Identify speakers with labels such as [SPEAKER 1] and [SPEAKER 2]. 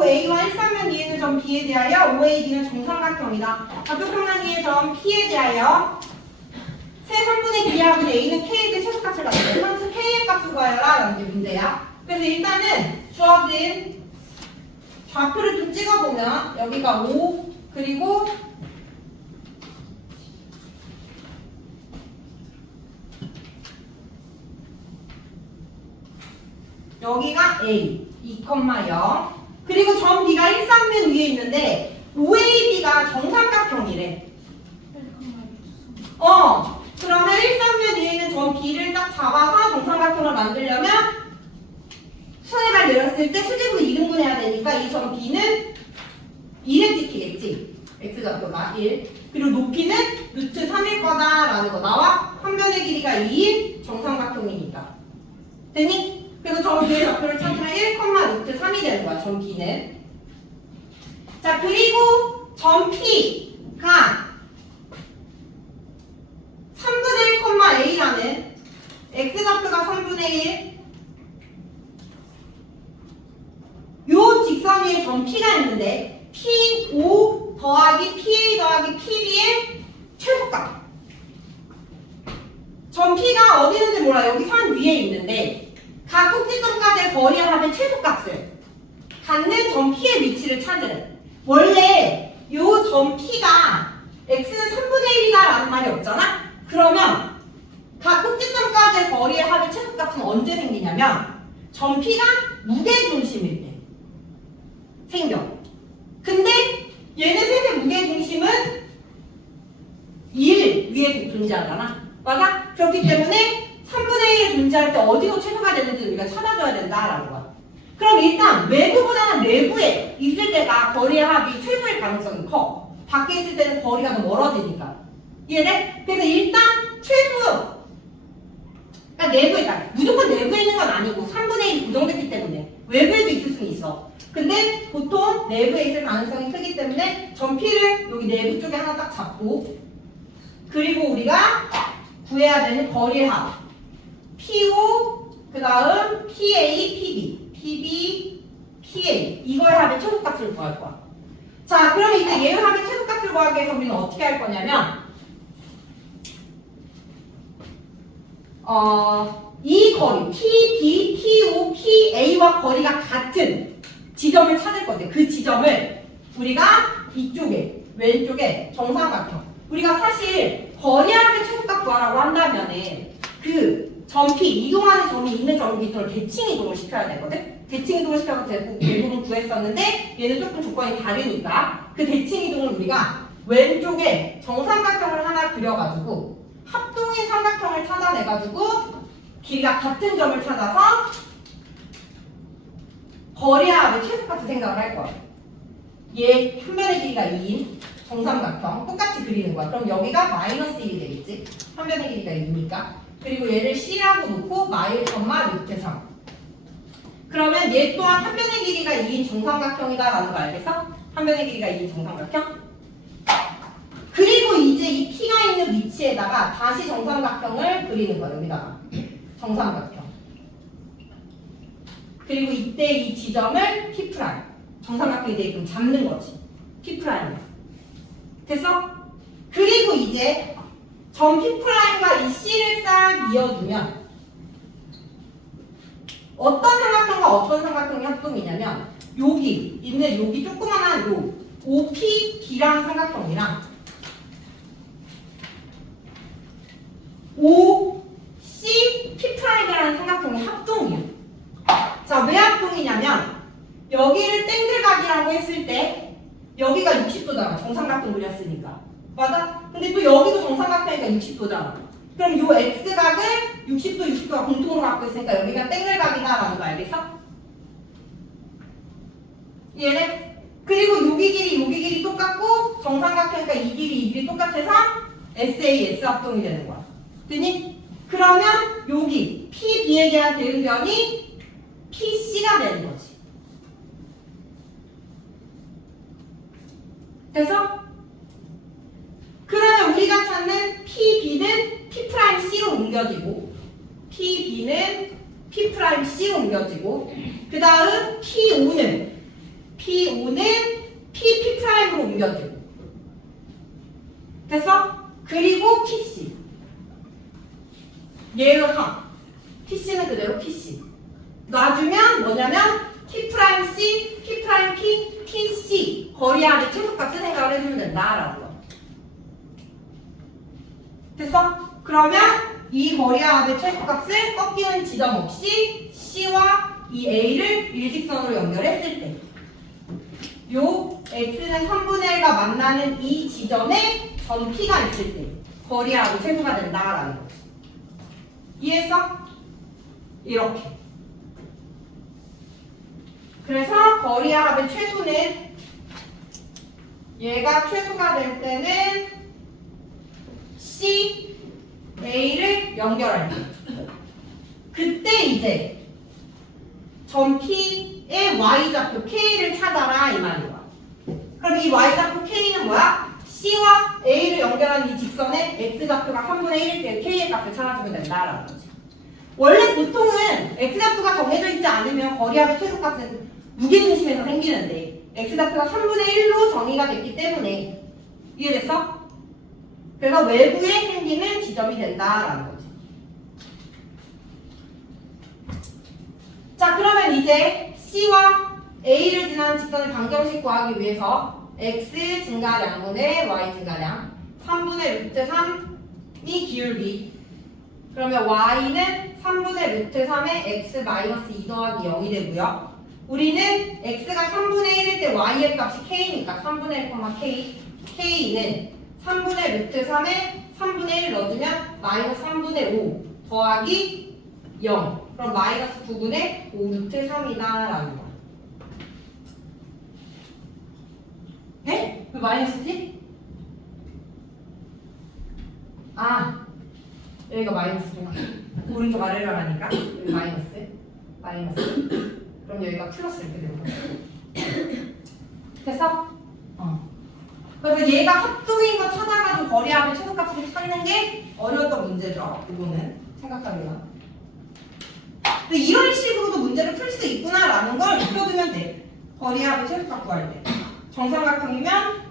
[SPEAKER 1] OA와 위에 있는 점 B에 대하여 OAB는 정삼각형이다. 좌표평면 위의 점 P에 대하여 세 3분의 B하고 A는 대해 최소값을 갖는데 함수 K의 값을 구하여라 라는 게 문제야. 그래서 일단은 주어진 좌표를 좀 찍어보면 여기가 5 그리고 여기가 A 2,0 그리고 점 B가 일삼면 위에 있는데 OAB가 정삼각형이래. 어 그러면 일삼면 위에 있는 점 B를 딱 잡아서 정삼각형을 만들려면 수에발 내렸을 때 수직으로 2등분 해야 되니까 이점 B는 1에 찍히겠지. X좌표가 1. 그리고 높이는 루트 3일 거다라는 거 나와 한 변의 길이가 2인 정삼각형이니까. 되니? 그래서 점 B의 좌표를 찾으면 1, 루트 3이 되는 거야, 점 B는. 자, 그리고 점 P가 3분의 1, A라는 X좌표가 3분의 1. 요 직선 위에 점 P가 있는데 P5 더하기 PA 더하기 PB의 최소값. 점 P가 어디 있는지 몰라. 여기 산 위에 있는데 각 꼭지점까지의 거리의 합의 최소값을 갖는 점 P의 위치를 찾으래. 원래 요점 P가 X는 3분의 1이다 라는 말이 없잖아? 그러면 각 꼭지점까지의 거리의 합의 최소값은 언제 생기냐면 점 P가 무게중심일 때 생겨. 근데 얘네 셋의 무게중심은 1 위에 존재하잖아. 맞아? 그렇기 때문에 3분의 1이 존재할 때 어디서 최소가 되는지 우리가 찾아줘야 된다라는 거야. 그럼 일단 외부보다는 내부에 있을 때가 거리의 합이 최소일 가능성이 커. 밖에 있을 때는 거리가 더 멀어지니까. 이해돼? 그래서 일단 최소 그러니까 내부에 있다. 무조건 내부에 있는 건 아니고 3분의 1이 고정됐기 때문에 외부에도 있을 수는 있어. 근데 보통 내부에 있을 가능성이 크기 때문에 점피를 여기 내부 쪽에 하나 딱 잡고 그리고 우리가 구해야 되는 거리의 합 PO 그 다음 PA, PB PB, PA 이거의 합의 최소값을 구할 거야. 자 그럼 이제 얘의 합의 최소값을 구하기 위해서 우리는 어떻게 할 거냐면 어, 이 거리 P, B, P, O, P, A와 거리가 같은 지점을 찾을 건데 그 지점을 우리가 이쪽에 왼쪽에 정삼각형. 우리가 사실 거리합의 최소값 구하라고 한다면은 그 점피 이동하는 점이 있는 점기 기준으로 대칭 이동을 시켜야 되거든 대칭 이동을 시켜서 대부분, 구했었는데 얘는 조금 조건이 다르니까 그 대칭 이동을 우리가 왼쪽에 정삼각형을 하나 그려가지고 합동인 삼각형을 찾아내가지고 길이가 같은 점을 찾아서 거리합의 최소값을 생각을 할 거야. 얘 한 변의 길이가 2인 정삼각형 똑같이 그리는 거야. 그럼 여기가 마이너스 1이 되겠지. 한 변의 길이가 2니까. 그리고 얘를 C라고 놓고 마일 점마 3. 그러면 얘 또한 한 변의 길이가 2인 정삼각형이다 라는 거 알겠어? 한 변의 길이가 2인 정삼각형. 그리고 이제 이 P가 있는 위치에다가 다시 정삼각형을 그리는 거야. 여기다가 정삼각형. 그리고 이때 이 지점을 P. 정삼각형이 되게끔 잡는 거지. P. 됐어? 그리고 이제 점 P 프라임과 이 C를 싹 이어주면 어떤 삼각형과 어떤 삼각형이 합동이냐면 여기 있는 여기 조그만한 요 OP B랑 삼각형이랑 O C P 프라임이라는 삼각형이 합동이에요. 자, 왜 합동이냐면 여기를 땡글각이라고 했을 때 여기가 60도잖아. 정삼각형 그렸으니까. 맞아? 근데 또 여기도 정삼각형이니까 60도잖아. 그럼 요 X각을 60도, 60도가 공통으로 갖고 있으니까 여기가 땡글각이다라는 거 알겠어? 이해돼? 그리고 여기 길이, 여기 길이 똑같고 정삼각형이니까 이 길이, 이 길이 똑같아서 SAS 합동이 되는 거야. 되니? 그러면 여기 PB에 대한 대응변이 PC가 되는 거지. 돼서? 그러면 우리가 찾는 PB는 P'C로 옮겨지고 PB는 P'C로 옮겨지고 그 다음 P5는 P5는 P, P'으로 옮겨줘. 됐어? 그리고 PC. 얘가 가. PC는 그대로 PC. 놔주면 뭐냐면 T 프라임 C, P 프라임 P, PC 거리압의 최소값을 생각을 해주면 된다라고. 됐어? 그러면 이 거리압의 최소값을 꺾이는 지점 없이 C와 이 A를 일직선으로 연결했을 때, 요 X는 3분의 1과 만나는 이 지점에 전 P가 있을 때 거리압이 최소가 된다라는 거지. 이해했어? 이렇게. 그래서 거리압의 최소는 얘가 최소가 될 때는 C, A를 연결할 때. 그때 이제 점 P의 Y좌표 K를 찾아라 이 말이야. 그럼 이 Y좌표 K는 뭐야? C와 A를 연결한 이 직선의 X좌표가 3분의 1일 때 K의 값을 찾아주면 된다라는 거지. 원래 보통은 X좌표가 정해져 있지 않으면 거리압의 최소값은 무게중심에서 생기는데 X좌표가 3분의 1로 정의가 됐기 때문에 이해됐어? 그래서 외부에 생기는 지점이 된다라는 거지. 자 그러면 이제 C와 A를 지나는 직선의 방정식 구하기 위해서 X 증가량분의 Y 증가량 3분의 루트 3이 기울기. 그러면 Y는 3분의 루트 3의 X 마이너스 2 더하기 0이 되고요. 우리는 X가 3분의 1일 때 Y의 값이 K니까 3분의 1, K. K는 3분의 루트 3에 3분의 1 넣어주면 마이너스 3분의 5 더하기 0 그럼 마이너스 9분의 5 루트 3이다 라는 거야 네? 왜 마이너스지? 아 여기가 마이너스구나 오른쪽 아래로 하니까 여기 마이너스 마이너스 그럼 여기가 플러스 이렇게 되는 거야 됐어? 어 그래서 얘가 합동인 거 찾아가지고 거리압의 최소값을 찾는 게 어려웠던 문제죠. 이거는 생각하기가 이런 식으로도 문제를 풀 수 있구나라는 걸 익혀두면 돼. 거리압의 최소값 구할 때. 정삼각형이면